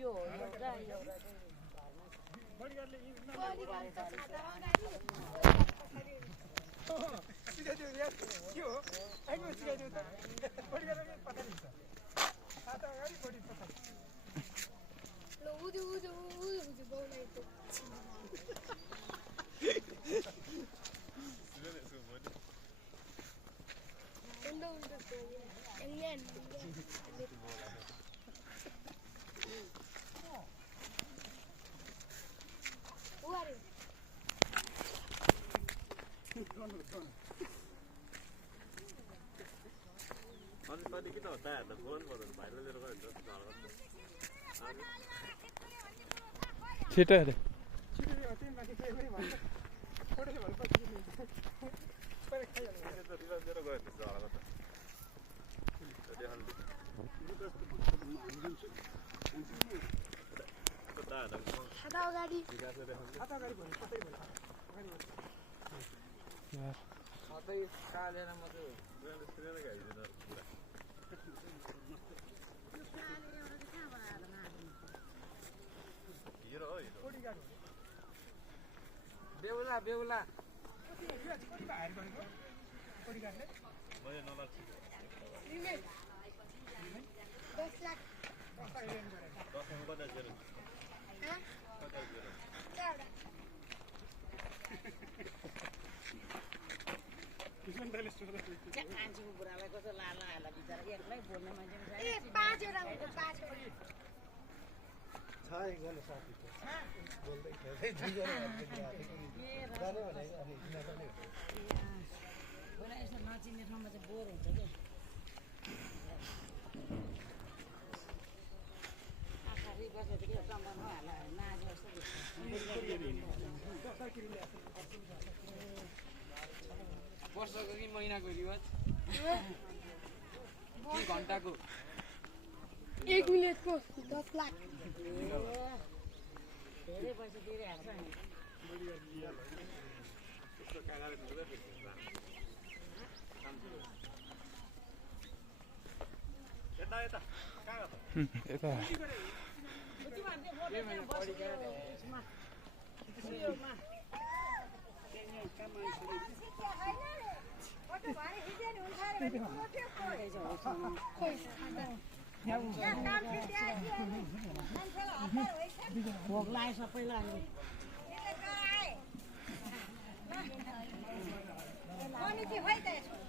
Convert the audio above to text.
यो एउटा Tadi kita udah ada phone baru viral itu kan itu छिटो अरे बेहुला बेहुला मान्छेको बुढालाई कस्तो लाला हाल्ला बिचरा एक्लै बोल्ने मान्छे यसो नचिन्ने ठाउँमा चाहिँ बोर हुन्छ कि आखरी बसेदेखि कम्पाउन्डमा हाल्ला नाज जस्तो वर्षको कि महिनाको रिवाज कि घन्टाको 1 मिनेटको 10 लाख धेरै पैसा तिरे हाल्छ नि भोक लाग्यो सबैलाई अनि चाहिँ